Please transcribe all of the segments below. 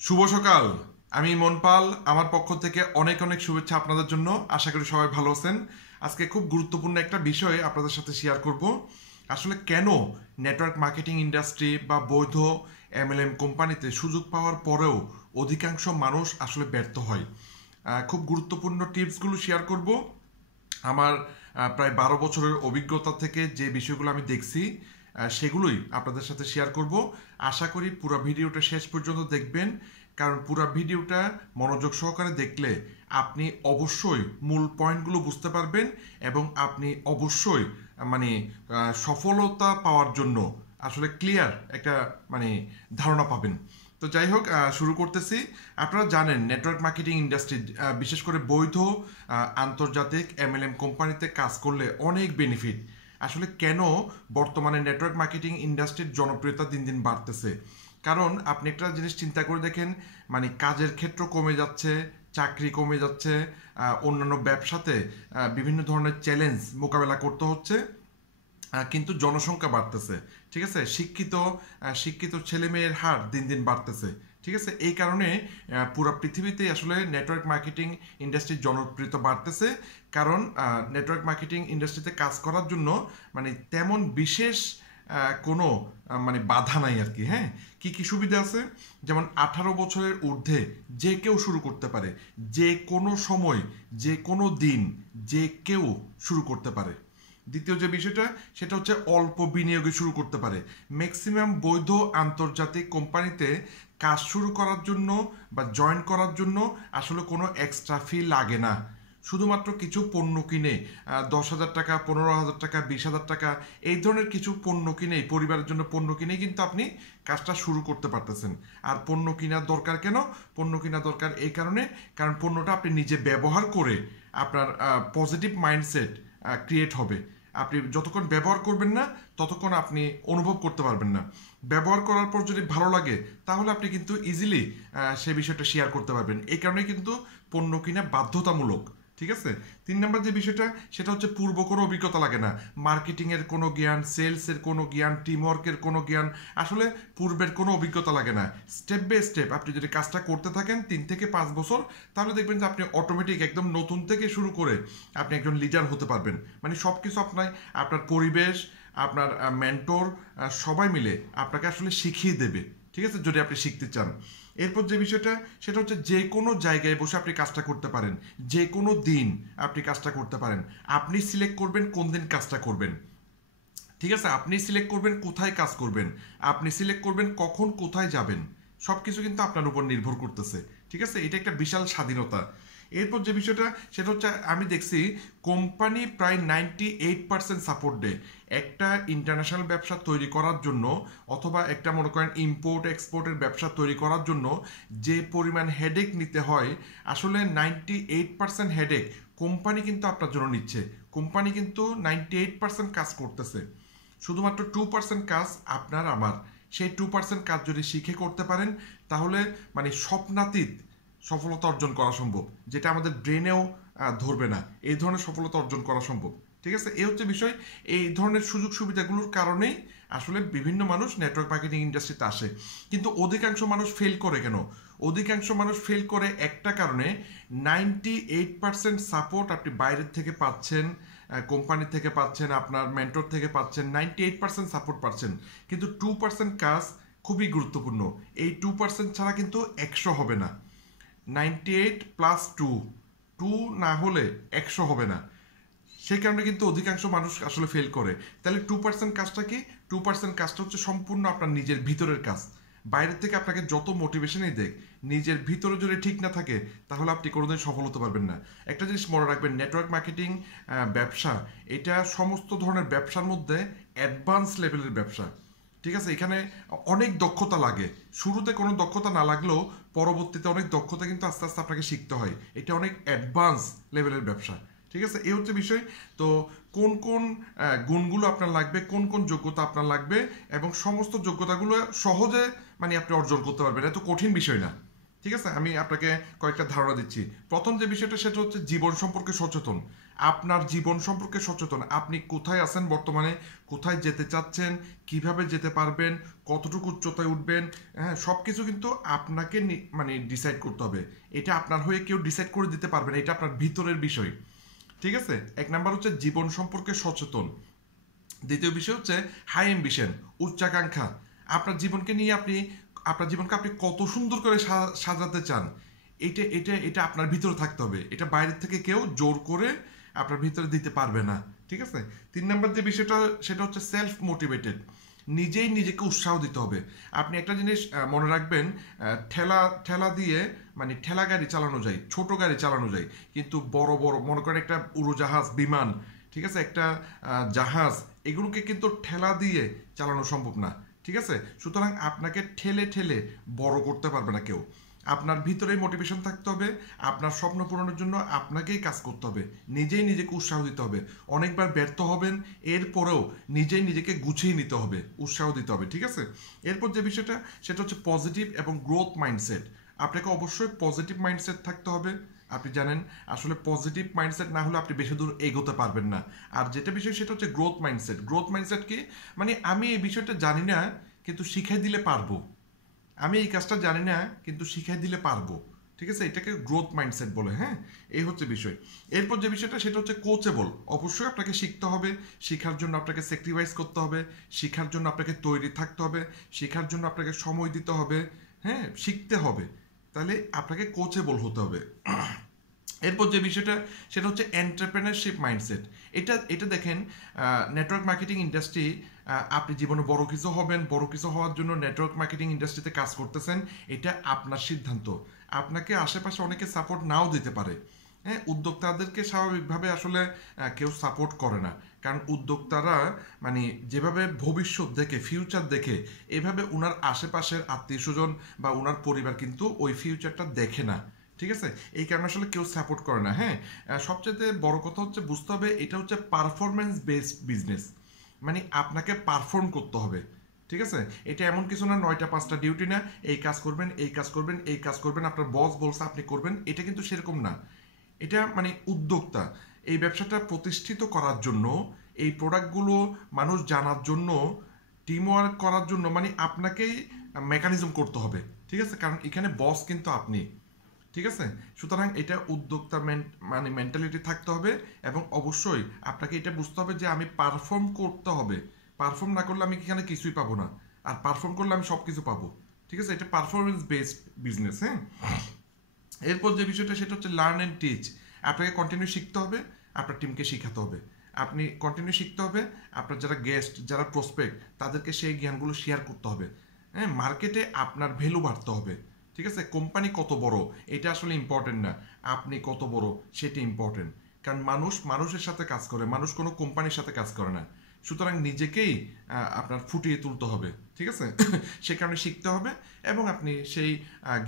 শুভ সকাল। আমি মনপাল। আমার পক্ষ থেকে অনেক অনেক শুভেচ্ছা আপনাদের জন্য। আশা করি সবাই ভালো আছেন। আজকে খুব গুরুত্বপূর্ণ একটা বিষয় আপনাদের সাথে শেয়ার করব। আসলে কেন নেটওয়ার্ক মার্কেটিং ইন্ডাস্ট্রি বা বৈধ এমএলএম কোম্পানিতে সুযোগ পাওয়ার পরেও অধিকাংশ মানুষ আসলে ব্যর্থ হয়। খুব গুরুত্বপূর্ণ টিপসগুলো শেয়ার করব। আমার প্রায় 12 বছরের অভিজ্ঞতা থেকে যে বিষয়গুলো আমি দেখছি সেগুলোই আপনাদের সাথে শেয়ার করব। আশা করি পুরো ভিডিওটা শেষ পর্যন্ত দেখবেন, কারণ পুরো ভিডিওটা মনোযোগ সহকারে দেখলে আপনি অবশ্যই মূল পয়েন্টগুলো বুঝতে পারবেন এবং আপনি অবশ্যই মানে সফলতা পাওয়ার জন্য আসলে ক্লিয়ার একটা মানে ধারণা পাবেন। তো যাই হোক, শুরু করতেছি। আপনারা জানেন নেটওয়ার্ক মার্কেটিং ইন্ডাস্ট্রি, বিশেষ করে বৈধ আন্তর্জাতিক এমএলএম কোম্পানিতে কাজ করলে অনেক বেনিফিট। আসলে কেন বর্তমানে নেটওয়ার্ক মার্কেটিং ইন্ডাস্ট্রির জনপ্রিয়তা দিন দিন বাড়তেছে? কারণ আপনি একটা জিনিস চিন্তা করে দেখেন, মানে কাজের ক্ষেত্র কমে যাচ্ছে, চাকরি কমে যাচ্ছে, অন্যান্য ব্যবসাতে বিভিন্ন ধরনের চ্যালেঞ্জ মোকাবেলা করতে হচ্ছে, কিন্তু জনসংখ্যা বাড়তেছে। ঠিক আছে, শিক্ষিত ছেলে মেয়ের হার দিন দিন বাড়তেছে। ঠিক আছে, এই কারণে পুরো পৃথিবীতে আসলে নেটওয়ার্ক মার্কেটিং ইন্ডাস্ট্রির জনপ্রিয়তা বাড়তেছে। কারণ নেটওয়ার্ক মার্কেটিং ইন্ডাস্ট্রিতে কাজ করার জন্য মানে তেমন বিশেষ কোনো মানে বাধা নাই আর কি। হ্যাঁ, কি কি সুবিধা আছে? যেমন 18 বছরের ঊর্ধ্বে যে কেউ শুরু করতে পারে, যে কোনো সময়, যে কোনো দিন, যে কেউ শুরু করতে পারে। দ্বিতীয় যে বিষয়টা, সেটা হচ্ছে অল্প বিনিয়োগে শুরু করতে পারে। ম্যাক্সিমাম বৈধ আন্তর্জাতিক কোম্পানিতে কাজ শুরু করার জন্য বা জয়েন করার জন্য আসলে কোনো এক্সট্রা ফি লাগে না। শুধুমাত্র কিছু পণ্য কিনে 10,000 টাকা, 15,000 টাকা, 20,000 টাকা এই ধরনের কিছু পণ্য কিনেই, পরিবারের জন্য পণ্য কিনেই কিন্তু আপনি কাজটা শুরু করতে পারতেছেন। আর পণ্য কেনার দরকার কেন? পণ্য কেনার দরকার এই কারণে, কারণ পণ্যটা আপনি নিজে ব্যবহার করে আপনার পজিটিভ মাইন্ডসেট ক্রিয়েট হবে। আপনি যতক্ষণ ব্যবহার করবেন না ততক্ষণ আপনি অনুভব করতে পারবেন না। ব্যবহার করার পর যদি ভালো লাগে তাহলে আপনি কিন্তু ইজিলি সে বিষয়টা শেয়ার করতে পারবেন। এই কারণে কিন্তু পণ্য কিনা বাধ্যতামূলক। ঠিক আছে। 3 নম্বর যে বিষয়টা, সেটা হচ্ছে পূর্ব কোনো অভিজ্ঞতা লাগে না। মার্কেটিংয়ের কোনো জ্ঞান, সেলসের কোনো জ্ঞান, টিমওয়ার্কের কোনো জ্ঞান, আসলে পূর্বের কোনো অভিজ্ঞতা লাগে না। স্টেপ বাই স্টেপ আপনি যদি কাজটা করতে থাকেন 3 থেকে 5 বছর, তাহলে দেখবেন যে আপনি অটোমেটিক একদম নতুন থেকে শুরু করে আপনি একজন লিডার হতে পারবেন। মানে সব কিছু আপনার পরিবেশ, আপনার মেন্টর সবাই মিলে আপনাকে আসলে শিখিয়ে দেবে। ঠিক আছে, যদি আপনি শিখতে চান। এরপর যে বিষয়টা, সেটা হচ্ছে যে কোনো জায়গায় বসে আপনি কাজটা করতে পারেন, যে কোনো দিন আপনি কাজটা করতে পারেন। আপনি সিলেক্ট করবেন কোন দিন কাজটা করবেন। ঠিক আছে, আপনি সিলেক্ট করবেন কোথায় কাজ করবেন, আপনি সিলেক্ট করবেন কখন কোথায় যাবেন। সব কিছু কিন্তু আপনার উপর নির্ভর করতেছে। ঠিক আছে, এটা একটা বিশাল স্বাধীনতা। এরপর যে বিষয়টা, সেটা হচ্ছে আমি দেখছি কোম্পানি প্রায় 98% সাপোর্ট দেয়। একটা ইন্টারন্যাশনাল ব্যবসা তৈরি করার জন্য, অথবা একটা মনে করেন ইম্পোর্ট এক্সপোর্টের ব্যবসা তৈরি করার জন্য যে পরিমাণ হেডেক নিতে হয়, আসলে 98% হেডেক কোম্পানি কিন্তু আপনার জন্য নিচ্ছে। কোম্পানি কিন্তু 98% কাজ করতেছে। শুধুমাত্র 2% কাজ আপনার আমার। সেই 2% কাজ যদি শিখে করতে পারেন, তাহলে মানে স্বপ্নাতীত সফলতা অর্জন করা সম্ভব, যেটা আমাদের ব্রেনেও ধরবে না। এই ধরনের সফলতা অর্জন করা সম্ভব। ঠিক আছে, এই হচ্ছে বিষয়। এই ধরনের সুযোগ সুবিধাগুলোর কারণেই আসলে বিভিন্ন মানুষ নেটওয়ার্ক মার্কেটিং ইন্ডাস্ট্রিতে আসে। কিন্তু অধিকাংশ মানুষ ফেল করে কেন? অধিকাংশ মানুষ ফেল করে একটা কারণে, 98% সাপোর্ট আপনি বাইরের থেকে পাচ্ছেন, কোম্পানি থেকে পাচ্ছেন, আপনার মেন্টর থেকে পাচ্ছেন, 98% সাপোর্ট পাচ্ছেন, কিন্তু 2% কাজ খুবই গুরুত্বপূর্ণ। এই 2% ছাড়া কিন্তু 100 হবে না। 98 প্লাস 2, 2 না হলে 100 হবে না। সেই কারণে কিন্তু অধিকাংশ মানুষ আসলে ফেল করে। তাহলে 2% কাজটা কি? 2% কাজটা হচ্ছে সম্পূর্ণ আপনার নিজের ভিতরের কাজ। বাইরের থেকে আপনাকে যত মোটিভেশনই দেখ, নিজের ভিতরে যদি ঠিক না থাকে তাহলে আপনি কোনোদিন সফল হতে পারবেন না। একটা জিনিস মনে রাখবেন, নেটওয়ার্ক মার্কেটিং ব্যবসা, এটা সমস্ত ধরনের ব্যবসার মধ্যে অ্যাডভান্স লেভেলের ব্যবসা। ঠিক আছে, এখানে অনেক দক্ষতা লাগে। শুরুতে কোনো দক্ষতা না লাগলেও পরবর্তীতে অনেক দক্ষতা কিন্তু আস্তে আস্তে আপনাকে শিখতে হয়। এটা অনেক অ্যাডভান্স লেভেলের ব্যবসা। ঠিক আছে, এই হচ্ছে বিষয়। তো কোন কোন গুণগুলো আপনার লাগবে, কোন কোন যোগ্যতা আপনার লাগবে, এবং সমস্ত যোগ্যতাগুলো সহজে মানে আপনি অর্জন করতে পারবেন, এত কঠিন বিষয় না। ঠিক আছে, আমি আপনাকে কয়েকটা ধারণা দিচ্ছি। প্রথম যে বিষয়টা, সেটা হচ্ছে জীবন সম্পর্কে সচেতন। আপনার জীবন সম্পর্কে সচেতন। আপনি কোথায় আছেন বর্তমানে, কোথায় যেতে চাচ্ছেন, কিভাবে যেতে পারবেন, কতটুকু উচ্চতায় উঠবেন, হ্যাঁ, সব কিছু কিন্তু আপনাকে মানে ডিসাইড করতে হবে। এটা আপনার হয়ে কেউ ডিসাইড করে দিতে পারবে না, এটা আপনার ভিতরের বিষয়। ঠিক আছে, এক নাম্বার হচ্ছে জীবন সম্পর্কে সচেতন। দ্বিতীয় বিষয় হচ্ছে হাই অ্যাম্বিশন, উচ্চাকাঙ্ক্ষা। আপনার জীবনকে নিয়ে আপনার জীবনকে আপনি কত সুন্দর করে সাজাতে চান, এটা এটা এটা আপনার ভিতরে থাকতে হবে। এটা বাইরের থেকে কেউ জোর করে আপনার ভিতরে দিতে পারবে না। ঠিক আছে, 3 নম্বর যে বিষয়টা সেটা হচ্ছে সেলফ মোটিভেটেড, নিজেই নিজেকে উৎসাহ দিতে হবে। আপনি একটা জিনিস মনে রাখবেন, ঠেলা ঠেলা দিয়ে মানে ঠেলা গাড়ি চালানো যায়, ছোট গাড়ি চালানো যায়, কিন্তু বড় বড় মনে করেন একটা উড়োজাহাজ, বিমান, ঠিক আছে, একটা জাহাজ, এগুলোকে কিন্তু ঠেলা দিয়ে চালানো সম্ভব না। ঠিক আছে, সুতরাং আপনাকে ঠেলে ঠেলে বড় করতে পারবে না কেউ। আপনার ভিতরে মোটিভেশন থাকতে হবে, আপনার স্বপ্ন পূরণের জন্য আপনাকেই কাজ করতে হবে, নিজেই নিজেকে উৎসাহ দিতে হবে। অনেকবার ব্যর্থ হবেন, এরপরেও নিজেই নিজেকে গুছিয়ে নিতে হবে, উৎসাহ দিতে হবে। ঠিক আছে, এরপর যে বিষয়টা সেটা হচ্ছে পজিটিভ এবং গ্রোথ মাইন্ডসেট। আপনাকে অবশ্যই পজিটিভ মাইন্ডসেট থাকতে হবে। আপনি জানেন আসলে পজিটিভ মাইন্ডসেট না হলে আপনি বেশি দূর এগোতে পারবেন না। আর যেটা বিষয় সেটা হচ্ছে গ্রোথ মাইন্ডসেট। গ্রোথ মাইন্ডসেট কি, মানে আমি এই বিষয়টা জানি না কিন্তু শিখাই দিলে পারবো, আমি এই কাজটা জানি না কিন্তু শিখাই দিলে পারবো। ঠিক আছে, এটাকে গ্রোথ মাইন্ডসেট বলে। হ্যাঁ, এই হচ্ছে বিষয়। এরপর যে বিষয়টা সেটা হচ্ছে কোচেবল। অবশ্যই আপনাকে শিখতে হবে, শেখার জন্য আপনাকে স্যাক্রিফাইস করতে হবে, শেখার জন্য আপনাকে তৈরি থাকতে হবে, শেখার জন্য আপনাকে সময় দিতে হবে, হ্যাঁ, শিখতে হবে, তাহলে আপনাকে কোচেবল হতে হবে। এরপর যে বিষয়টা সেটা হচ্ছে এন্টারপ্রেনারশিপ মাইন্ডসেট। এটা এটা দেখেন, নেটওয়ার্ক মার্কেটিং ইন্ডাস্ট্রি, আপনি জীবনে বড় কিছু হবেন, বড় কিছু হওয়ার জন্য নেটওয়ার্ক মার্কেটিং ইন্ডাস্ট্রিতে কাজ করতেছেন, এটা আপনার সিদ্ধান্ত। আপনাকে আশেপাশে অনেকে সাপোর্ট নাও দিতে পারে। হ্যাঁ, উদ্যোক্তাদেরকে স্বাভাবিকভাবে আসলে কেউ সাপোর্ট করে না, কারণ উদ্যোক্তারা মানে যেভাবে ভবিষ্যৎ দেখে, ফিউচার দেখে, এভাবে ওনার আশেপাশের আত্মীয় স্বজন বা ওনার পরিবার কিন্তু ওই ফিউচারটা দেখে না। ঠিক আছে, এই কারণে আসলে কেউ সাপোর্ট করে না। হ্যাঁ, সবচেয়ে বড় কথা হচ্ছে বুঝতে হবে এটা হচ্ছে পারফরমেন্স বেসড বিজনেস, মানে আপনাকে পারফর্ম করতে হবে। ঠিক আছে, এটা এমন কিছু না 9টা 5টা ডিউটি না, এই কাজ করবেন, এই কাজ করবেন, এই কাজ করবেন, আপনার বস বলছে আপনি করবেন, এটা কিন্তু সেরকম না। এটা মানে উদ্যোক্তা এই ব্যবসাটা প্রতিষ্ঠিত করার জন্য, এই প্রোডাক্টগুলো মানুষ জানার জন্য, টিম ওয়ার্ক করার জন্য, মানে আপনাকেই মেকানিজম করতে হবে। ঠিক আছে, কারণ এখানে বস কিন্তু আপনি। ঠিক আছে, সুতরাং এটা উদ্যোক্তা মানে মেন্টালিটি থাকতে হবে, এবং অবশ্যই আপনাকে এটা বুঝতে হবে যে আমি পারফর্ম করতে হবে। পারফর্ম না করলে আমি এখানে কিছুই পাবো না, আর পারফর্ম করলে আমি সব কিছু পাবো। ঠিক আছে, এটা পারফরমেন্স বেসড বিজনেস। হ্যাঁ, এরপর যে বিষয়টা সেটা হচ্ছে লার্ন অ্যান্ড টিচ। আপনাকে কন্টিনিউ শিখতে হবে, আপনার টিমকে শেখাতে হবে। আপনি কন্টিনিউ শিখতে হবে, আপনার যারা গেস্ট, যারা প্রসপেক্ট, তাদেরকে সেই জ্ঞানগুলো শেয়ার করতে হবে। হ্যাঁ, মার্কেটে আপনার ভ্যালু বাড়তে হবে। ঠিক আছে, কোম্পানি কত বড় এটা আসলে ইম্পর্টেন্ট না, আপনি কত বড় সেটা ইম্পর্টেন্ট। কারণ মানুষ মানুষের সাথে কাজ করে, মানুষ কোনো কোম্পানির সাথে কাজ করে না। সুতরাং নিজেকেই আপনার ফুটিয়ে তুলতে হবে। ঠিক আছে, সে কারণে শিখতে হবে, এবং আপনি সেই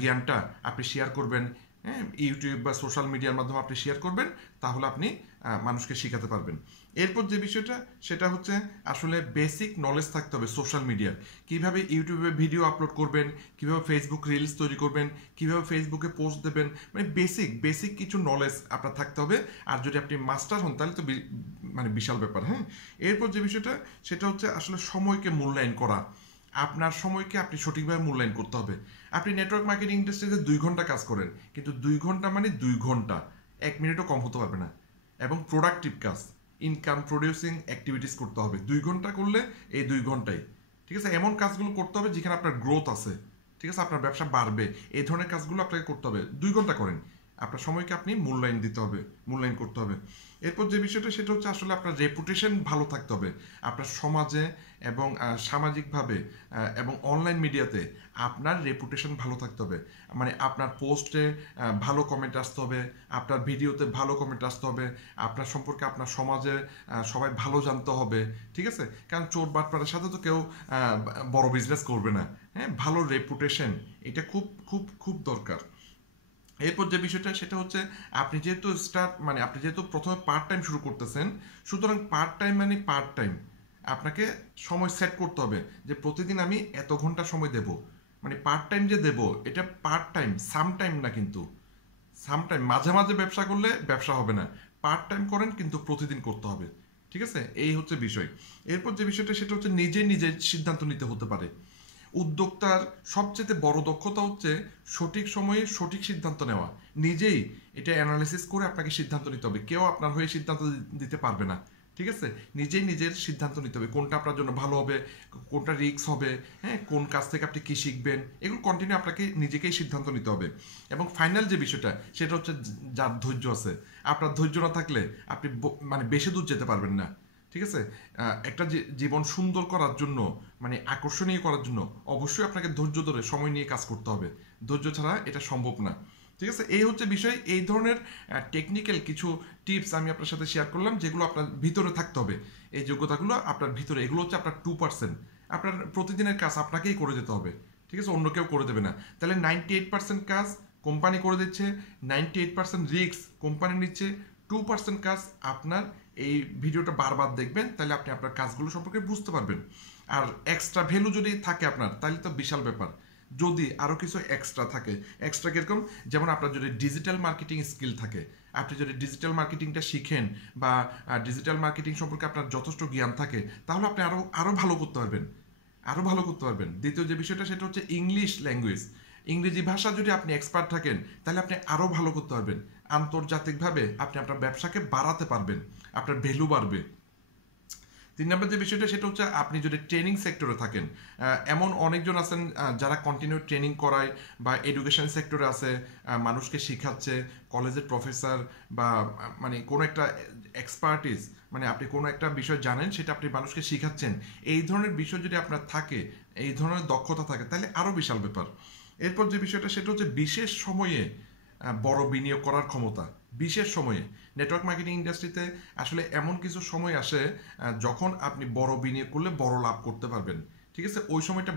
জ্ঞানটা আপনি শেয়ার করবেন। হ্যাঁ, ইউটিউব বা সোশ্যাল মিডিয়ার মাধ্যমে আপনি শেয়ার করবেন, তাহলে আপনি মানুষকে শেখাতে পারবেন। এরপর যে বিষয়টা সেটা হচ্ছে আসলে বেসিক নলেজ থাকতে হবে সোশ্যাল মিডিয়ার। কীভাবে ইউটিউবে ভিডিও আপলোড করবেন, কীভাবে ফেসবুক রিলস তৈরি করবেন, কীভাবে ফেসবুকে পোস্ট দেবেন, মানে বেসিক কিছু নলেজ আপনার থাকতে হবে। আর যদি আপনি মাস্টার হন তাহলে তো মানে বিশাল ব্যাপার। হ্যাঁ, এরপর যে বিষয়টা সেটা হচ্ছে আসলে সময়কে মূল্যায়ন করা। আপনার সময়কে আপনি সঠিকভাবে মূল্যায়ন করতে হবে। আপনি নেটওয়ার্ক মার্কেটিং ইন্ডাস্ট্রিতে 2 ঘন্টা কাজ করেন, কিন্তু 2 ঘন্টা মানে 2 ঘন্টা, 1 মিনিটও কম হতে পারবে না। এবং প্রোডাক্টিভ কাজ, ইনকাম প্রডিউসিং অ্যাক্টিভিটিস করতে হবে 2 ঘন্টা করলে, এই 2 ঘন্টায়। ঠিক আছে, এমন কাজগুলো করতে হবে যেখানে আপনার গ্রোথ আছে। ঠিক আছে, আপনার ব্যবসা বাড়বে, এই ধরনের কাজগুলো আপনাকে করতে হবে। 2 ঘন্টা করেন, আপনার সময়কে আপনি মূল্যায়ন দিতে হবে, মূল্যায়ন করতে হবে। এরপর যে বিষয়টা সেটা হচ্ছে আসলে আপনার রেপুটেশন ভালো থাকতে হবে আপনার সমাজে, এবং সামাজিকভাবে, এবং অনলাইন মিডিয়াতে আপনার রেপুটেশন ভালো থাকতে হবে। মানে আপনার পোস্টে ভালো কমেন্ট আসতে হবে, আপনার ভিডিওতে ভালো কমেন্ট আসতে হবে, আপনার সম্পর্কে আপনার সমাজে সবাই ভালো জানতে হবে। ঠিক আছে, কারণ চোর বাটপারের সাথে তো কেউ বড় বিজনেস করবে না। হ্যাঁ, ভালো রেপুটেশন এটা খুব খুব খুব দরকার। এরপর যে বিষয়টা সেটা হচ্ছে আপনি যেহেতু আপনি যেহেতু প্রথমে পার্ট টাইম শুরু করতেছেন, সুতরাং পার্ট টাইম মানে পার্ট টাইম আপনাকে সময় সেট করতে হবে যে প্রতিদিন আমি এত ঘন্টা সময় দেব। মানে পার্ট টাইম যে দেব এটা পার্ট টাইম, সাম টাইম না, কিন্তু সাম টাইম। মাঝে মাঝে ব্যবসা করলে ব্যবসা হবে না, পার্ট টাইম করেন কিন্তু প্রতিদিন করতে হবে, ঠিক আছে? এই হচ্ছে বিষয়। এরপর যে বিষয়টা সেটা হচ্ছে নিজে নিজের সিদ্ধান্ত নিতে হতে পারে। উদ্যোক্তার সবচেয়ে বড় দক্ষতা হচ্ছে সঠিক সময়ে সঠিক সিদ্ধান্ত নেওয়া। নিজেই এটা অ্যানালাইসিস করে আপনাকে সিদ্ধান্ত নিতে হবে, কেউ আপনার হয়ে সিদ্ধান্ত দিতে পারবে না, ঠিক আছে? নিজেই নিজের সিদ্ধান্ত নিতে হবে কোনটা আপনার জন্য ভালো হবে, কোনটা রিস্ক হবে, হ্যাঁ, কোন কাজ থেকে আপনি কী শিখবেন, এগুলো কন্টিনিউ আপনাকে নিজেকেই সিদ্ধান্ত নিতে হবে। এবং ফাইনাল যে বিষয়টা সেটা হচ্ছে যার ধৈর্য আছে। আপনার ধৈর্য না থাকলে আপনি মানে বেশি দূর যেতে পারবেন না, ঠিক আছে? একটা জীবন সুন্দর করার জন্য, মানে আকর্ষণীয় করার জন্য অবশ্যই আপনাকে ধৈর্য ধরে সময় নিয়ে কাজ করতে হবে। ধৈর্য ছাড়া এটা সম্ভব না, ঠিক আছে? এই হচ্ছে বিষয়। এই ধরনের টেকনিক্যাল কিছু টিপস আমি আপনার সাথে শেয়ার করলাম, যেগুলো আপনার ভিতরে থাকতে হবে। এই যোগ্যতাগুলো আপনার ভিতরে, এগুলো হচ্ছে আপনার 2%। আপনার প্রতিদিনের কাজ আপনাকেই করে যেতে হবে, ঠিক আছে? অন্য কেউ করে দেবে না। তাহলে 98% কাজ কোম্পানি করে দিচ্ছে, 98% রিস্ক কোম্পানি নিচ্ছে, 2% কাজ আপনার। এই ভিডিওটা বারবার দেখবেন, তাহলে আপনি আপনার কাজগুলো সম্পর্কে বুঝতে পারবেন। আর এক্সট্রা ভ্যালু যদি থাকে আপনার, তাহলে তো বিশাল ব্যাপার। যদি আরও কিছু এক্সট্রা থাকে, এক্সট্রা কীরকম, যেমন আপনার যদি ডিজিটাল মার্কেটিং স্কিল থাকে, আপনি যদি ডিজিটাল মার্কেটিংটা শিখেন বা ডিজিটাল মার্কেটিং সম্পর্কে আপনার যথেষ্ট জ্ঞান থাকে, তাহলে আপনি আরও ভালো করতে পারবেন, আরও ভালো করতে পারবেন। দ্বিতীয় যে বিষয়টা সেটা হচ্ছে ইংলিশ ল্যাঙ্গুয়েজ। ইংরেজি ভাষা যদি আপনি এক্সপার্ট থাকেন, তাহলে আপনি আরও ভালো করতে পারবেন। আন্তর্জাতিকভাবে আপনি আপনার ব্যবসাকে বাড়াতে পারবেন, আপনার ভ্যালু বাড়বে। 3 নম্বর যে বিষয়টা সেটা হচ্ছে আপনি যদি ট্রেনিং সেক্টরে থাকেন, এমন অনেকজন আছেন যারা কন্টিনিউ ট্রেনিং করায় বা এডুকেশন সেক্টরে আছে, মানুষকে শেখাচ্ছে, কলেজের প্রফেসর বা মানে কোনো একটা এক্সপার্টিস, মানে আপনি কোনো একটা বিষয় জানেন সেটা আপনি মানুষকে শেখাচ্ছেন। এই ধরনের বিষয় যদি আপনার থাকে, এই ধরনের দক্ষতা থাকে, তাহলে আরও বিশাল ব্যাপার। এরপর যে বিষয়টা সেটা হচ্ছে বিশেষ সময়ে বড় বিনিয়োগ করার ক্ষমতা। বিশেষ সময়ে নেটওয়ার্ক মার্কেটিং ইন্ডাস্ট্রিতে আসলে এমন কিছু সময় আসে যখন আপনি বড় বিনিয়োগ করলে বড় লাভ করতে পারবেন, ঠিক আছে? ওই সময়টা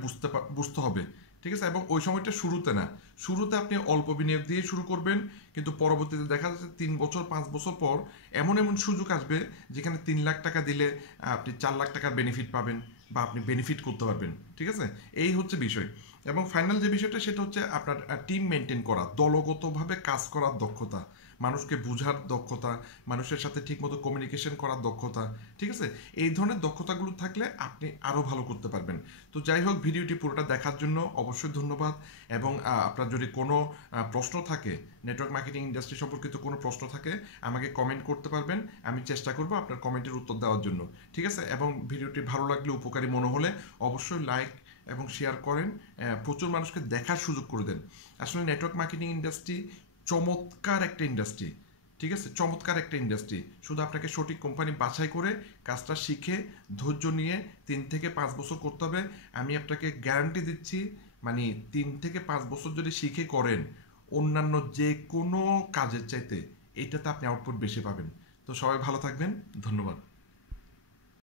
বুঝতে হবে, ঠিক আছে? এবং ওই সময়টা শুরুতে না, শুরুতে আপনি অল্প বিনিয়োগ দিয়ে শুরু করবেন, কিন্তু পরবর্তীতে দেখা যাচ্ছে 3 বছর 5 বছর পর এমন এমন সুযোগ আসবে যেখানে 3 লাখ টাকা দিলে আপনি 4 লাখ টাকার বেনিফিট পাবেন বা আপনি বেনিফিট করতে পারবেন, ঠিক আছে? এই হচ্ছে বিষয়। এবং ফাইনাল যে বিষয়টা সেটা হচ্ছে আপনার টিম মেনটেন করা, দলগতভাবে কাজ করার দক্ষতা, মানুষকে বোঝার দক্ষতা, মানুষের সাথে ঠিকমতো কমিউনিকেশন করার দক্ষতা, ঠিক আছে? এই ধরনের দক্ষতাগুলো থাকলে আপনি আরও ভালো করতে পারবেন। তো যাই হোক, ভিডিওটি পুরোটা দেখার জন্য অবশ্যই ধন্যবাদ। এবং আপনার যদি কোনো প্রশ্ন থাকে, নেটওয়ার্ক মার্কেটিং ইন্ডাস্ট্রি সম্পর্কিত কোনো প্রশ্ন থাকে, আমাকে কমেন্ট করতে পারবেন। আমি চেষ্টা করব আপনার কমেন্টের উত্তর দেওয়ার জন্য, ঠিক আছে? এবং ভিডিওটি ভালো লাগলে, উপকারী মনে হলে অবশ্যই লাইক এবং শেয়ার করেন, প্রচুর মানুষকে দেখার সুযোগ করে দেন। আসলে নেটওয়ার্ক মার্কেটিং ইন্ডাস্ট্রি চমৎকার একটা ইন্ডাস্ট্রি, ঠিক আছে? চমৎকার একটা ইন্ডাস্ট্রি। শুধু আপনাকে সঠিক কোম্পানি বাছাই করে কাজটা শিখে ধৈর্য নিয়ে 3 থেকে 5 বছর করতে হবে। আমি আপনাকে গ্যারান্টি দিচ্ছি, মানে 3 থেকে 5 বছর যদি শিখে করেন, অন্যান্য যে কোনো কাজের চাইতে এইটাতে আপনি আউটপুট বেশি পাবেন। তো সবাই ভালো থাকবেন, ধন্যবাদ।